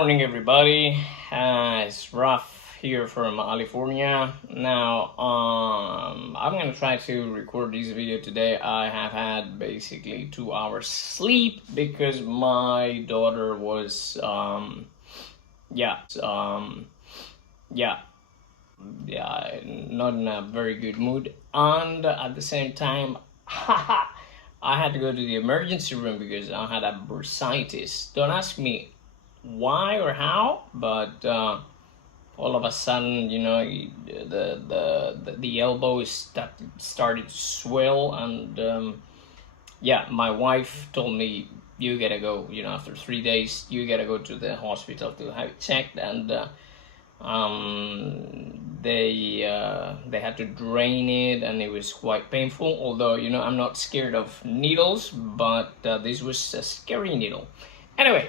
morning, everybody. It's rough here from California. Now, I'm gonna try to record this video today. I have had basically 2 hours sleep because my daughter was, not in a very good mood, and at the same time, I had to go to the emergency room because I had a bursitis. Don't ask me why or how, but all of a sudden, the elbow started to swell, and my wife told me, you gotta go. After 3 days, you gotta go to the hospital to have it checked, and they had to drain it, and it was quite painful. Although I'm not scared of needles, but this was a scary needle. Anyway.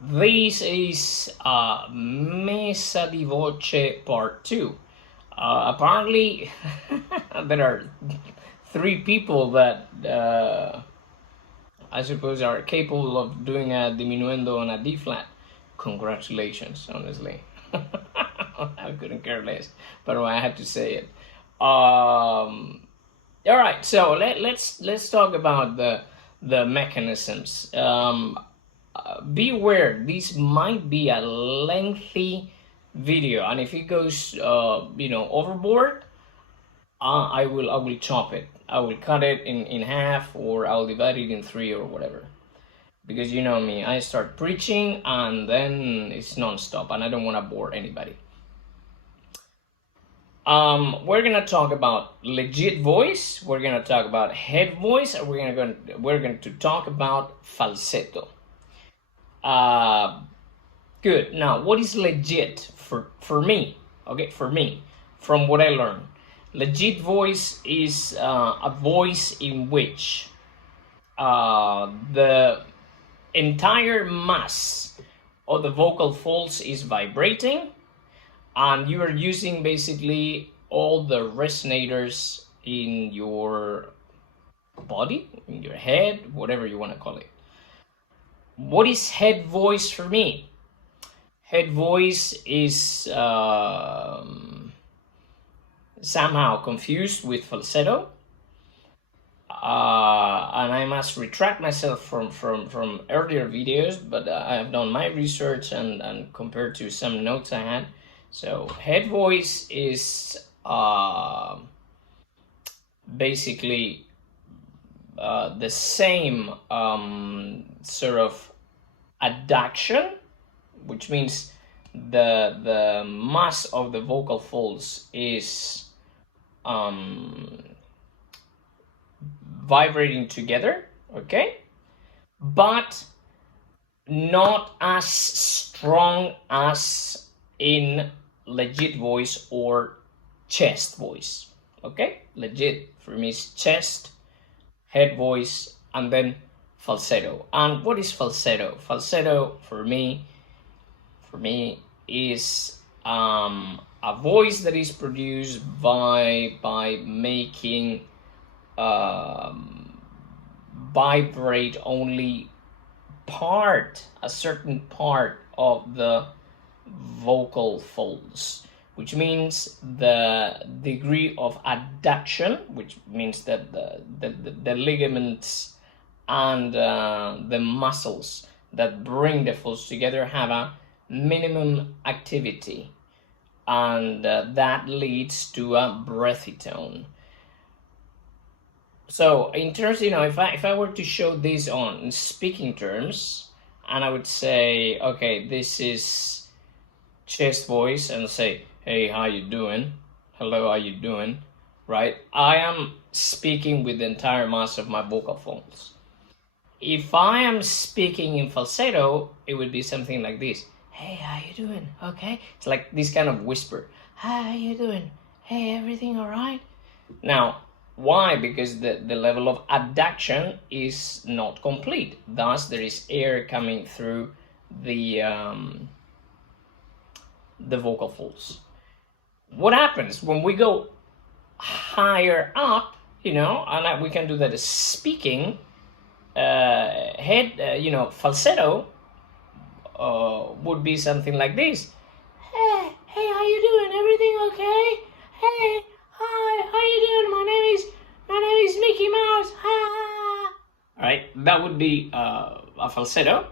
This is Messa di Voce part 2. Apparently, there are 3 people that I suppose are capable of doing a diminuendo on a D flat. Congratulations, honestly. I couldn't care less, but I had to say it. All right, so let's talk about the mechanisms. Be aware, this might be a lengthy video, and if it goes overboard, I will chop it. I will cut it in half, or I'll divide it in 3 or whatever, because you know me, I start preaching and then it's non-stop, and I don't want to bore anybody. We're gonna talk about legit voice, we're gonna talk about head voice, and we're going to talk about falsetto. Good. Now, what is legit for me? Okay, for me, from what I learned, legit voice is a voice in which the entire mass of the vocal folds is vibrating, and you are using basically all the resonators in your body, in your head, whatever you want to call it. What is head voice for me? Head voice is somehow confused with falsetto, and I must retract myself from earlier videos, but I have done my research and compared to some notes I had. So head voice is basically the same sort of adduction, which means the mass of the vocal folds is vibrating together, okay, but not as strong as in legit voice or chest voice. Okay, legit for me is chest, head voice, and then falsetto. And what is falsetto? Falsetto for me is a voice that is produced by making vibrate only a certain part of the vocal folds, which means the degree of adduction, which means that the ligaments and the muscles that bring the folds together have a minimum activity, and that leads to a breathy tone. So in terms, if I were to show this on speaking terms, and I would say, okay, this is chest voice, and say, hey, how you doing? Hello, how you doing? Right? I am speaking with the entire mass of my vocal folds. If I am speaking in falsetto, it would be something like this. Hey, how you doing? Okay? It's like this kind of whisper. How you doing? Hey, everything all right? Now, why? Because the level of adduction is not complete. Thus, there is air coming through the vocal folds. What happens when we go higher up, and we can do that as speaking, falsetto, would be something like this. Hey, how you doing? Everything okay? Hey, hi, how you doing? My name is Mickey Mouse. Ha! Right, that would be a falsetto,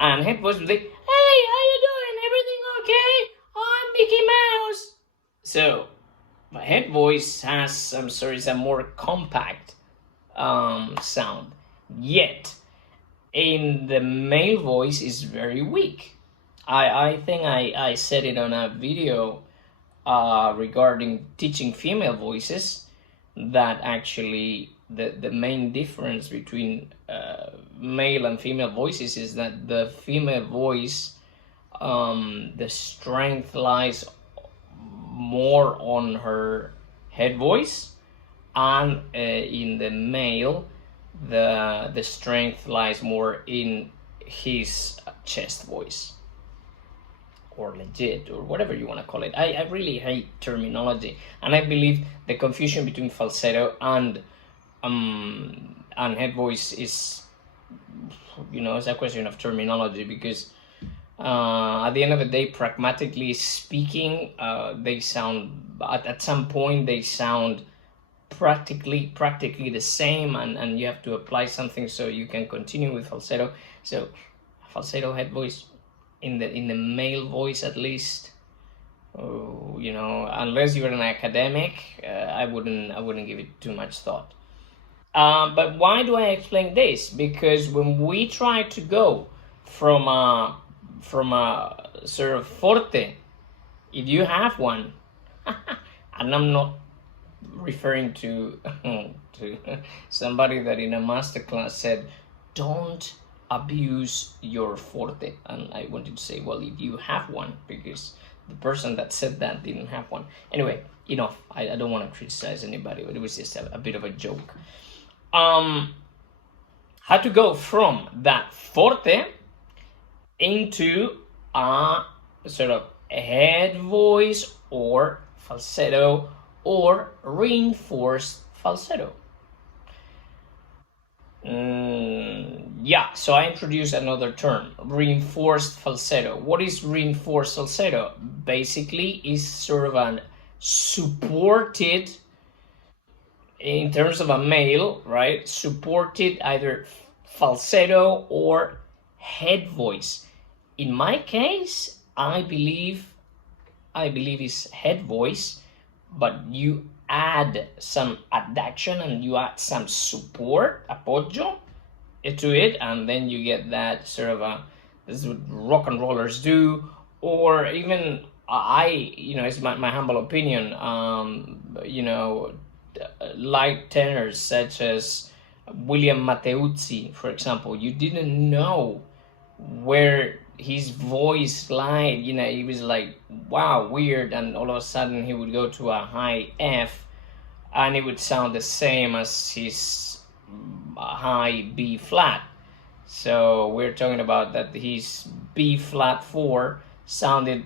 and head voice would be, hey, how you doing? Everything okay? I'm Mickey Mouse. So, my head voice has some more compact sound. Yet, in the male voice is very weak. I think I said it on a video regarding teaching female voices, that actually the main difference between male and female voices is that the female voice, the strength lies more on her head voice, and in the male, the strength lies more in his chest voice, or legit, or whatever you want to call it. I really hate terminology, and I believe the confusion between falsetto and head voice is, it's a question of terminology, because at the end of the day, pragmatically speaking, they sound, at some point they sound practically the same, and you have to apply something so you can continue with falsetto. So falsetto head voice in the male voice, at least, unless you're an academic, I wouldn't give it too much thought. But why do I explain this? Because when we try to go from a sort of forte, if you have one, and I'm not referring to somebody that in a masterclass said, don't abuse your forte, and I wanted to say, well, if you have one, because the person that said that didn't have one. Anyway, enough. I don't want to criticize anybody, but it was just a bit of a joke. How to go from that forte into a sort of head voice or falsetto or reinforced falsetto. So I introduced another term, reinforced falsetto. What is reinforced falsetto? Basically, is sort of a supported, in terms of a male, right? Supported either falsetto or head voice. In my case, I believe it's head voice, but you add some adduction and you add some support, apoyo, to it, and then you get that sort of this is what rock and rollers do, or even it's my humble opinion, like tenors such as William Matteuzzi, for example. You didn't know where his voice lied. He was like, wow, weird, and all of a sudden he would go to a high F and it would sound the same as his high B flat. So we're talking about that his B flat 4 sounded,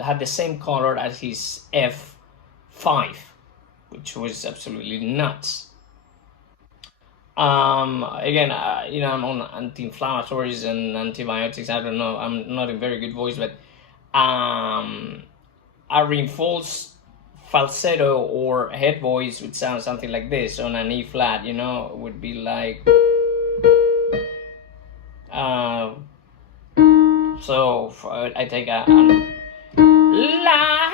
had the same color as his F5, which was absolutely nuts. Again, I'm on anti-inflammatories and antibiotics. I don't know, I'm not in very good voice, but a reinforced falsetto or head voice would sound something like this on an E flat. Would be like, so I take a la,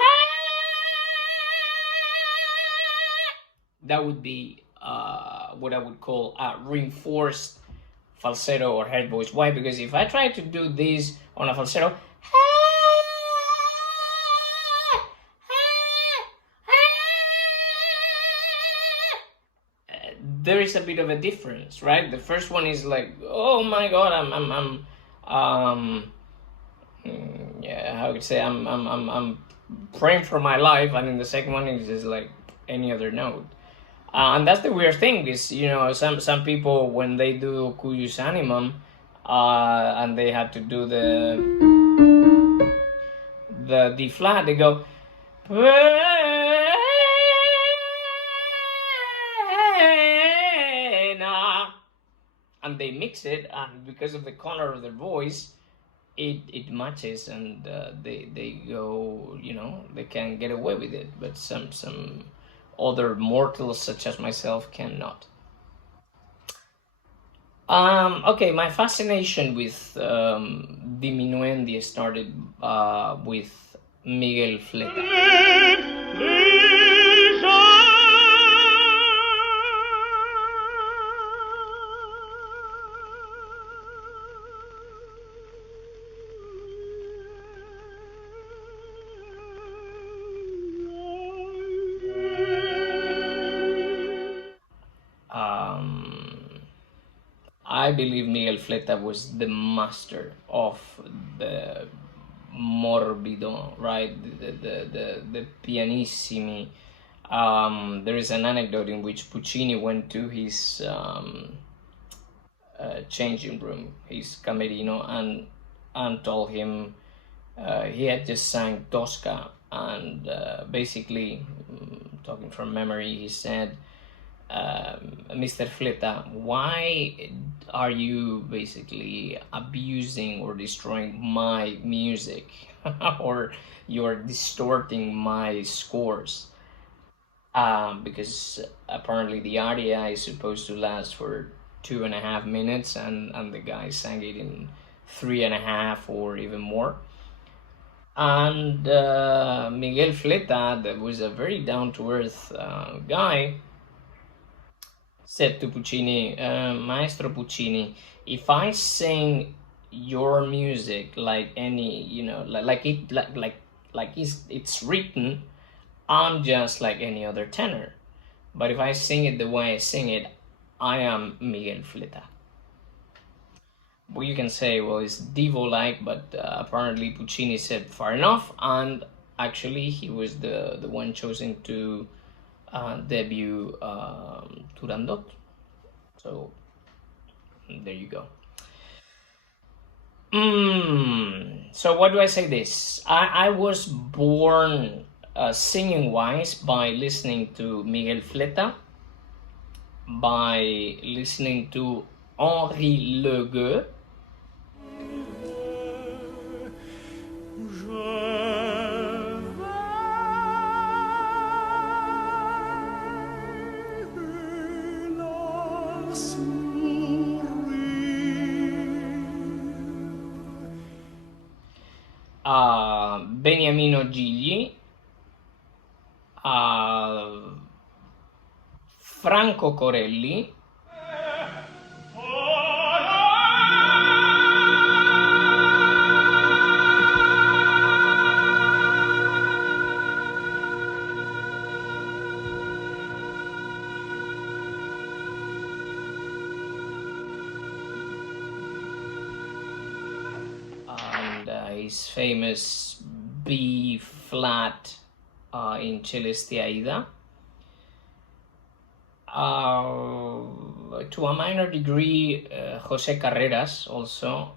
that would be what I would call a reinforced falsetto or head voice. Why? Because if I try to do this on a falsetto, there is a bit of a difference, right? The first one is like, oh my god, how could say, I'm praying for my life, and in the second one it's just like any other note. And that's the weird thing, is some people, when they do cuius animum, and they have to do the D flat, they go, and they mix it, and because of the color of their voice, it matches, and they go, you know, they can get away with it, but some other mortals such as myself cannot. Okay, my fascination with diminuendo started with Miguel Fleta. I believe Miguel Fleta was the master of the morbido, right? The pianissimi. There is an anecdote in which Puccini went to his changing room, his camerino, and told him he had just sang Tosca, and basically, talking from memory, he said, Mr. Fleta, why are you basically abusing or destroying my music, or you're distorting my scores? Because apparently the aria is supposed to last for 2.5 minutes, and the guy sang it in 3.5 or even more. And Miguel Fleta, that was a very down-to-earth guy, said to Puccini, Maestro Puccini, if I sing your music like any, you know, like it's written, I'm just like any other tenor. But if I sing it the way I sing it, I am Miguel Fleta. Well, you can say, well, it's Divo-like, but apparently Puccini said far enough, and actually he was the one chosen to debut Turandot. So there you go. So what do I say this? I was born singing wise by listening to Miguel Fleta, by listening to Henri Leguy, Beniamino Gigli, Franco Corelli, and his famous B flat in Celeste Aida. To a minor degree, Jose Carreras also.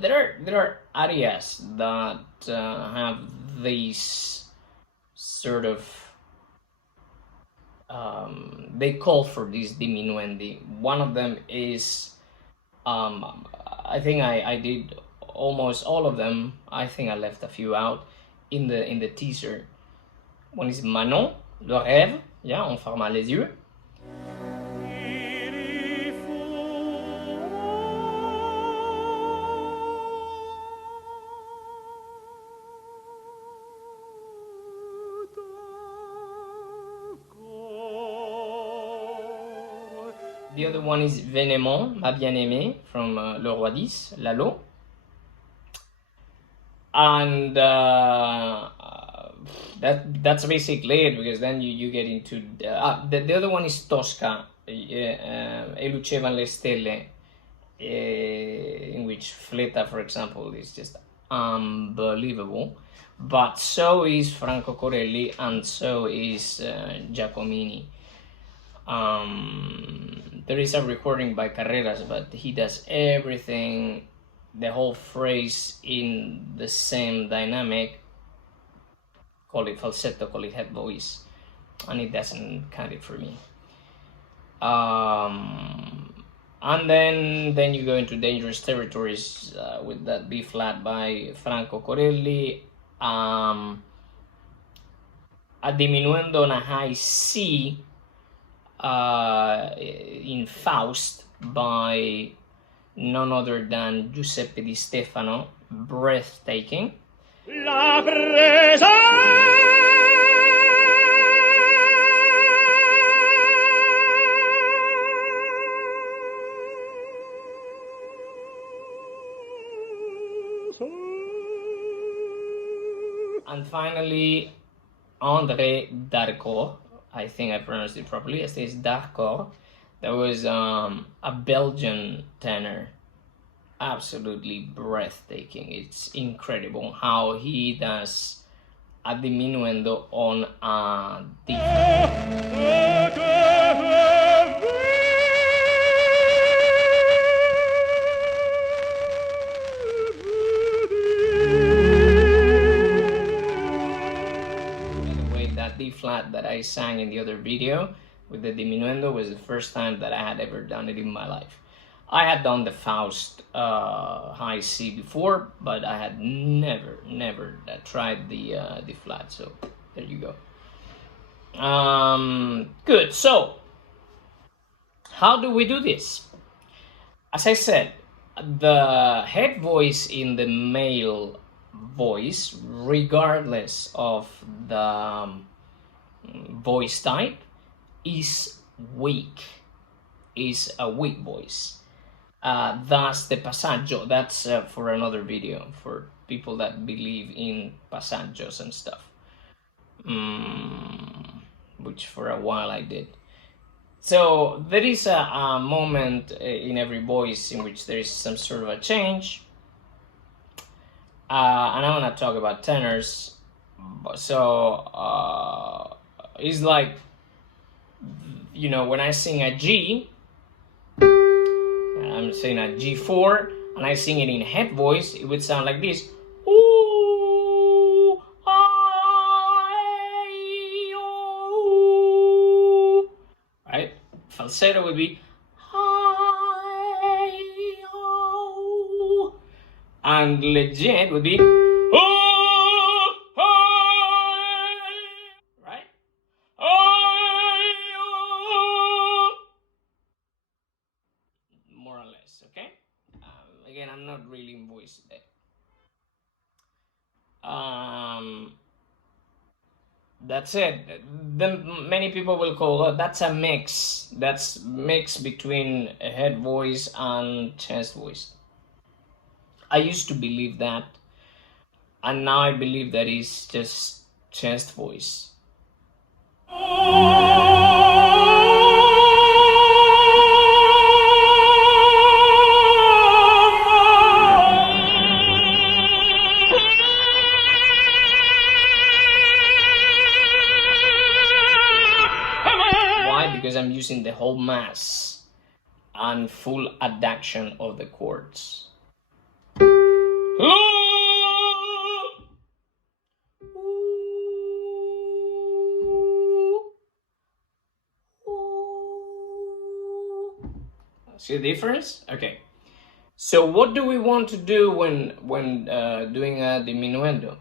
There are arias that have these sort of they call for this diminuendo. One of them is I think I did almost all of them. I think I left a few out in the teaser. One is Manon, le rêve, yeah, on ferma les yeux. The other one is Vénément, ma bien-aimée, from Le Roi 10, Lalo. And that's basically it, because then you get into the other one is Tosca, E lucevano le stelle, in which Fleta, for example, is just unbelievable. But so is Franco Corelli, and so is Giacomini. There is a recording by Carreras, but he does everything, the whole phrase, in the same dynamic. Call it falsetto, call it head voice, and it doesn't cut it for me. And then you go into dangerous territories with that B flat by Franco Corelli. A diminuendo on a high C in Faust by none other than Giuseppe Di Stefano, breathtaking. La presa. And finally, André Darco, I think I pronounced it properly. It says Darco. That was a Belgian tenor. Absolutely breathtaking. It's incredible how he does a diminuendo on a D. D flat that I sang in the other video with the diminuendo was the first time that I had ever done it in my life. I had done the Faust high C before, but I had never tried the flat, so there you go. Good, so how do we do this? As I said, the head voice in the male voice, regardless of the voice type, is weak, is a weak voice. Thus the passaggio, that's for another video, for people that believe in passaggios and stuff, which for a while I did. So there is a moment in every voice in which there is some sort of a change, and I want to talk about tenors. So it's like, you know, when I sing a G, I'm saying a G4, and I sing it in head voice, it would sound like this. Ooh, oh. Right? Falsetto would be oh. And legit would be more or less, okay? Again, I'm not really in voice today. That's it. Then many people will call that's a mix. That's mix between a head voice and chest voice. I used to believe that, and now I believe that it's just chest voice. Because I'm using the whole mass and full adduction of the chords. See the difference? Okay. So what do we want to do when doing a diminuendo?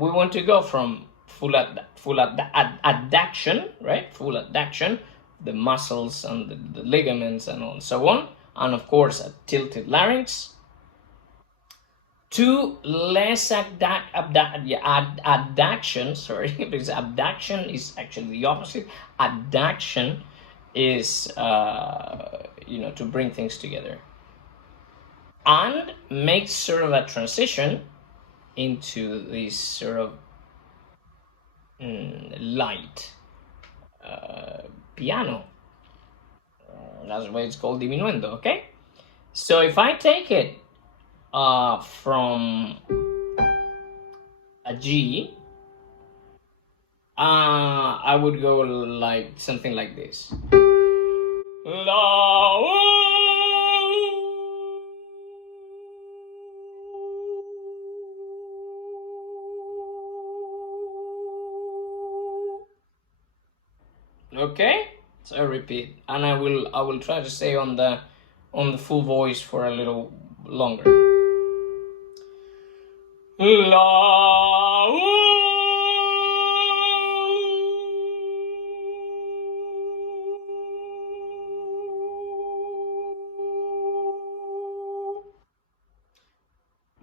We want to go from full adduction, right? Full adduction, the muscles and the ligaments and so on, and of course a tilted larynx, to less adduction, sorry, because abduction is actually the opposite. Adduction is, you know, to bring things together, and make sort of a transition into this sort of light piano. That's why it's called diminuendo, okay? So if I take it from a G, I would go like something like this. La, okay, So I repeat, and I will try to stay on the full voice for a little longer. La.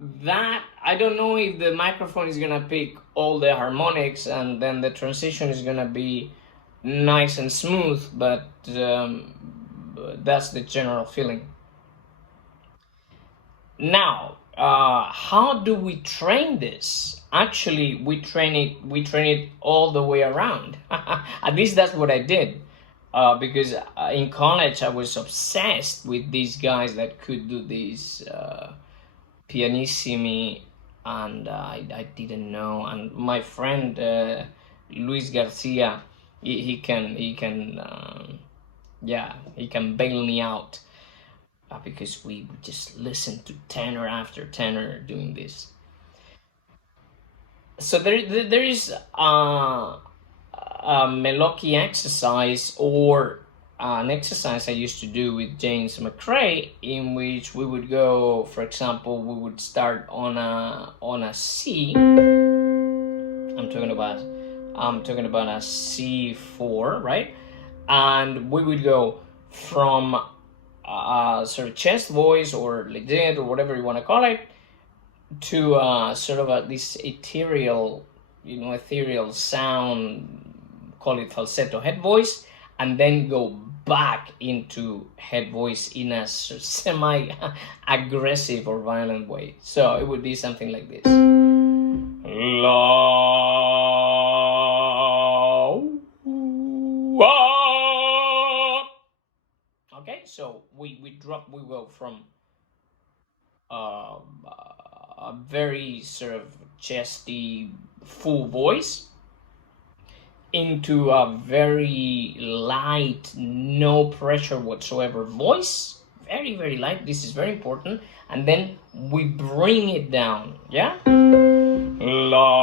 That, I don't know if the microphone is gonna pick all the harmonics and then the transition is gonna be nice and smooth, but that's the general feeling. Now, how do we train this? Actually, we train it all the way around. At least that's what I did. Because in college I was obsessed with these guys that could do these pianissimi, and I didn't know. And my friend Luis Garcia, he can bail me out, because we just listen to tenor after tenor doing this. So there is a melocchi exercise, or an exercise I used to do with James McRae, in which we would go, for example, we would start on a C. I'm talking about a C4, right? And we would go from sort of chest voice or legit or whatever you want to call it, to sort of this ethereal sound, call it falsetto head voice, and then go back into head voice in a semi-aggressive or violent way. So it would be something like this. La. Okay, so we go from a very sort of chesty, full voice into a very light, no pressure whatsoever voice. Very, very light. This is very important. And then we bring it down. Yeah? La.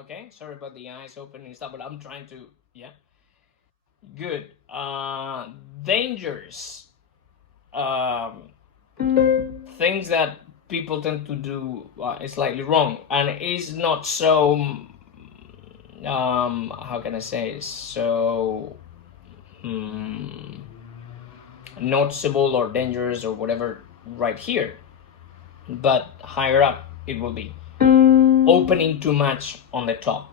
Okay, sorry about the eyes opening stuff, but I'm trying to, yeah. Good. Dangers. Things that people tend to do slightly wrong, and it's not so how can I say, so noticeable or dangerous or whatever right here, but higher up it will be opening too much on the top.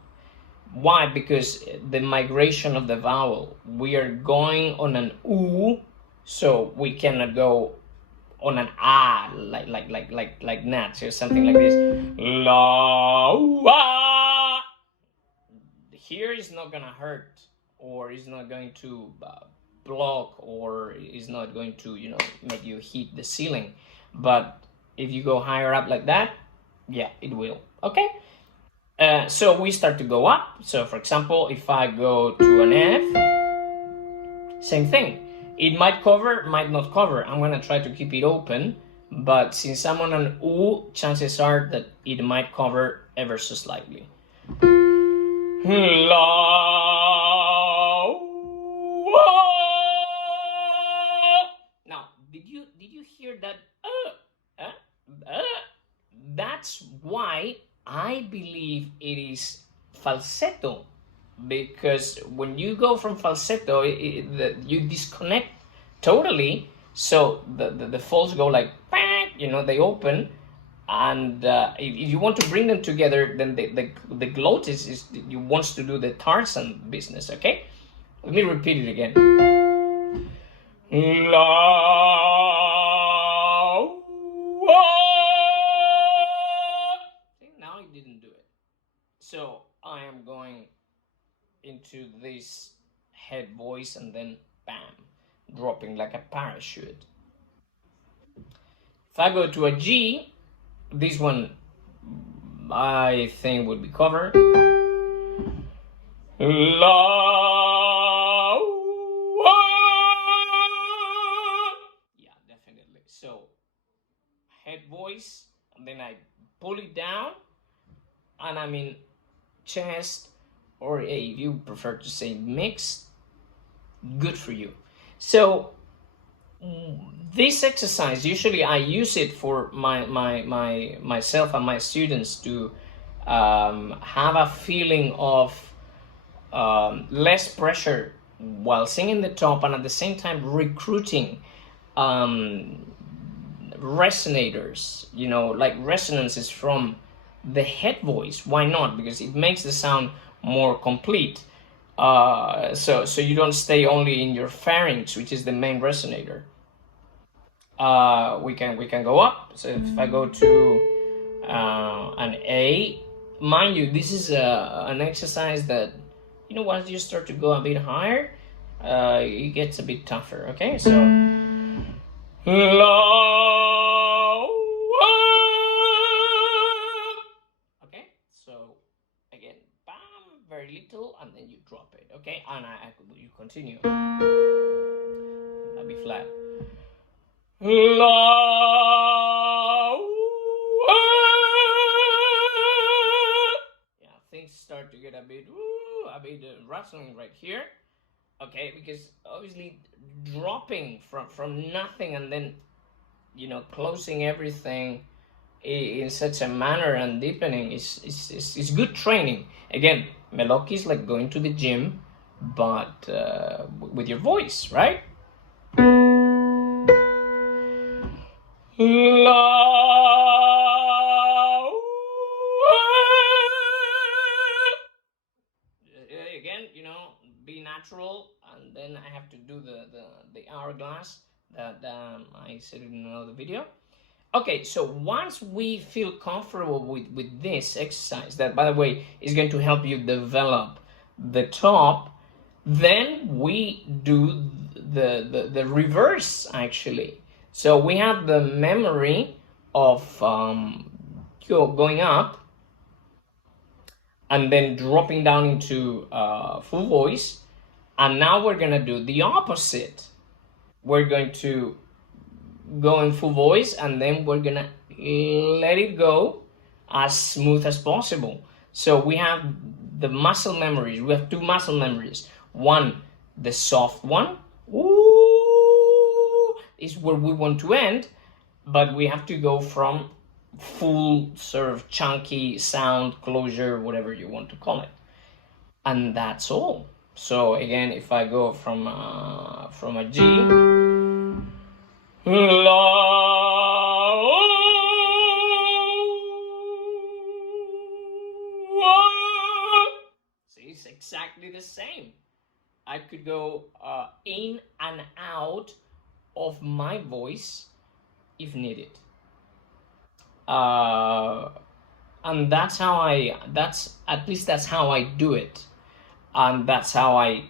Why? Because the migration of the vowel, we are going on an oo, so we cannot go on an ah, like Nats or something like this. La, ah. Here is not gonna hurt, or is not going to block, or is not going to make you hit the ceiling. But if you go higher up like that, yeah, it will. Okay. So we start to go up. So for example, if I go to an F, same thing. It might cover, might not cover. I'm gonna try to keep it open, but since I'm on an U, chances are that it might cover ever so slightly. La. Now, did you hear that? That's why I believe it is falsetto, because when you go from falsetto, you disconnect totally. So the folds go like, they open, and if you want to bring them together, then the glottis is you wants to do the Tarzan business. Okay, let me repeat it again. La. Now I didn't do it. So I am going into this head voice and then bam, dropping like a parachute. If I go to a G, this one I think would be covered. La. Yeah, definitely. So head voice, and then I pull it down, and I'm in chest, or if you prefer to say mixed, good for you. So this exercise, usually I use it for myself and my students to have a feeling of less pressure while singing the top, and at the same time recruiting resonators, like resonances from the head voice. Why not? Because it makes the sound more complete. So you don't stay only in your pharynx, which is the main resonator. We can go up. So if I go to an A, mind you, this is an exercise that, once you start to go a bit higher, it gets a bit tougher. Okay, so low. Okay, so again, bam, very little, and then you drop it. Okay, and you continue. That'll be flat. Low. Yeah, things start to get a bit rustling right here. Okay, because obviously dropping from nothing and then closing everything in such a manner and deepening is good training. Again, melocchi is like going to the gym, but with your voice, right? Again, be natural, and then I have to do the hourglass that I said in another video. Okay, so once we feel comfortable with this exercise, that by the way is going to help you develop the top, then we do the reverse actually. So we have the memory of going up and then dropping down into full voice, and now we're gonna do the opposite. We're going to go in full voice, and then we're gonna let it go as smooth as possible. So we have the muscle memories. We have two muscle memories. One, the soft one, ooh, is where we want to end, but we have to go from full sort of chunky sound closure, whatever you want to call it, and that's all. So again, if I go from a G, see, it's exactly the same. I could go in and out of my voice if needed. And that's how at least that's how I do it, and that's how I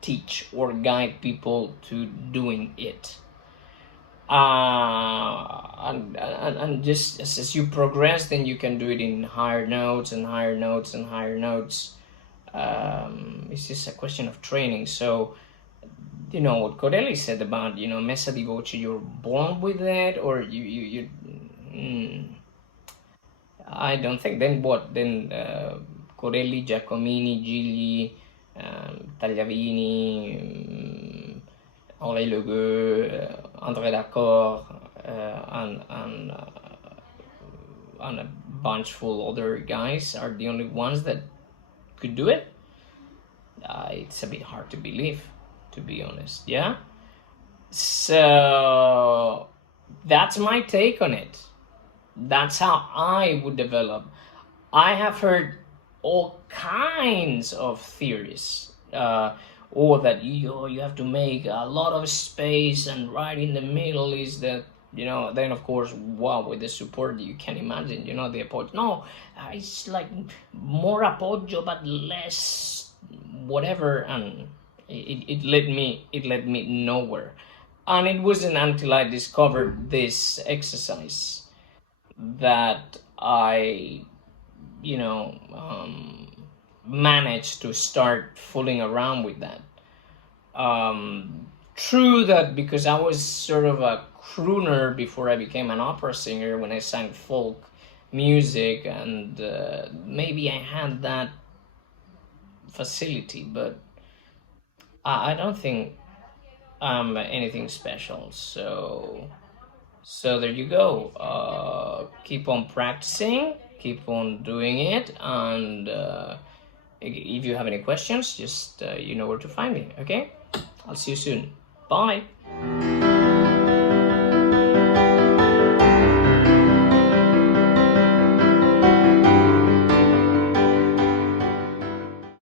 teach or guide people to doing it. And just as you progress, then you can do it in higher notes and higher notes and higher notes. It's just a question of training. So what Corelli said about Messa di Voce, you're born with it, or you I don't think. Then what? Then Corelli, Giacomini, Gigli, Tagliavini, Henri Leguy, André D'accord, and a bunch full other guys are the only ones that could do it. It's a bit hard to believe, to be honest. Yeah. So that's my take on it. That's how I would develop. I have heard all kinds of theories, or that you have to make a lot of space, and right in the middle is that then of course, wow, with the support you can imagine, the approach. No, it's like more appoggio but less whatever, and it led me nowhere. And it wasn't until I discovered this exercise that I managed to start fooling around with that. True that because I was sort of a crooner before I became an opera singer, when I sang folk music, and maybe I had that facility, but I don't think I'm anything special. So there you go. Keep on practicing, keep on doing it, and if you have any questions, just you know where to find me. Okay, I'll see you soon. Bye.